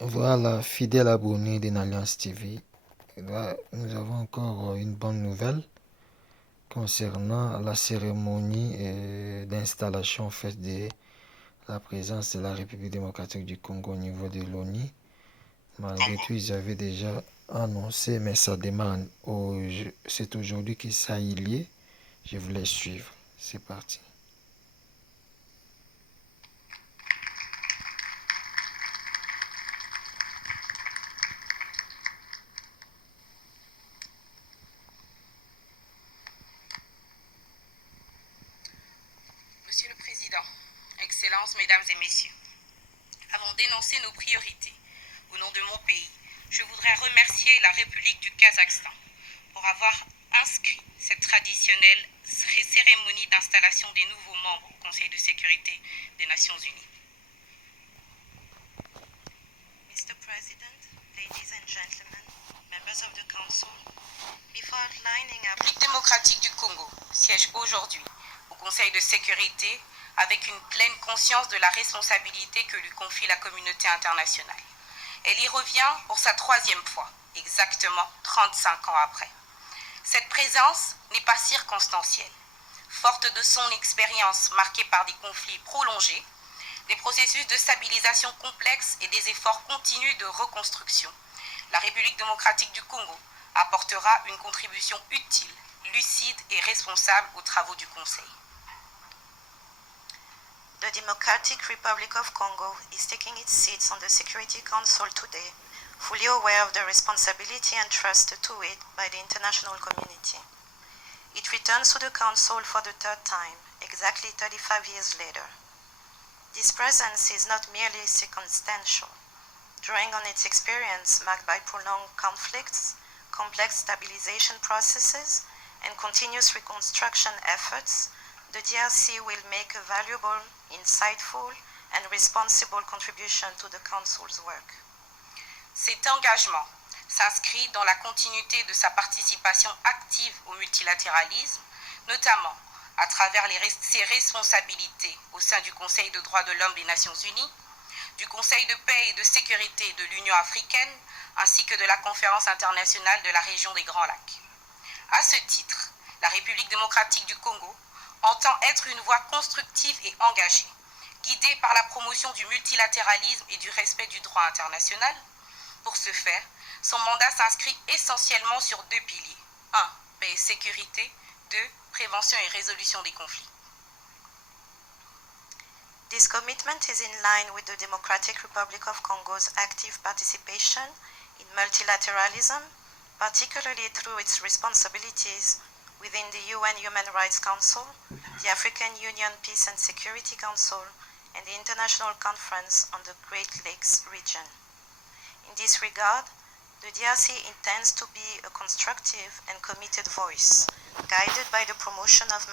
Voilà, fidèle abonné d'Alliance TV. Là, nous avons encore une bonne nouvelle concernant la cérémonie d'installation faite de la présence de la République démocratique du Congo au niveau de l'ONU. Malgré tout, ils avaient déjà annoncé, mais ça démarre. C'est aujourd'hui que ça y est lié. Je vous laisse suivre. C'est parti. Monsieur le Président, Excellences, Mesdames et Messieurs, avant d'énoncer nos priorités au nom de mon pays, je voudrais remercier la République du Kazakhstan pour avoir inscrit cette traditionnelle cérémonie d'installation des nouveaux membres au Conseil de sécurité des Nations Unies. Mr. President, ladies and gentlemen, members of the Council, before outlining La République démocratique du Congo siège aujourd'hui au Conseil de sécurité avec une pleine conscience de la responsabilité que lui confie la communauté internationale. Elle y revient pour sa 3e fois, exactement 35 ans après. Cette présence n'est pas circonstancielle. Forte de son expérience marquée par des conflits prolongés, des processus de stabilisation complexes et des efforts continus de reconstruction, la République démocratique du Congo apportera une contribution utile, lucide et responsable aux travaux du Conseil. The Democratic Republic of Congo is taking its seats on the Security Council today, fully aware of the responsibility entrusted to it by the international community. It returns to the Council for the 3rd time, exactly 35 years later. This presence is not merely circumstantial. Drawing on its experience marked by prolonged conflicts, complex stabilization processes, and continuous reconstruction efforts, the DRC will make a valuable, insightful, and responsible contribution to the Council's work. Cet engagement s'inscrit dans la continuité de sa participation active au multilatéralisme, notamment à travers ses responsabilités au sein du Conseil des droits de l'homme des Nations Unies, du Conseil de paix et de sécurité de l'Union africaine, ainsi que de la Conférence internationale de la région des Grands Lacs. À ce titre, la République démocratique du Congo entend être une voix constructive et engagée, guidée par la promotion du multilatéralisme et du respect du droit international. Pour ce faire, son mandat s'inscrit essentiellement sur 2 piliers. 1. Paix et sécurité. 2. Prévention et résolution des conflits. This commitment is in line with the Democratic Republic of Congo's active participation in multilateralism, particularly through its responsibilities within the UN Human Rights Council, the African Union Peace and Security Council, and the International Conference on the Great Lakes region. In this regard, the DRC intends to be a constructive and committed voice, guided by the promotion of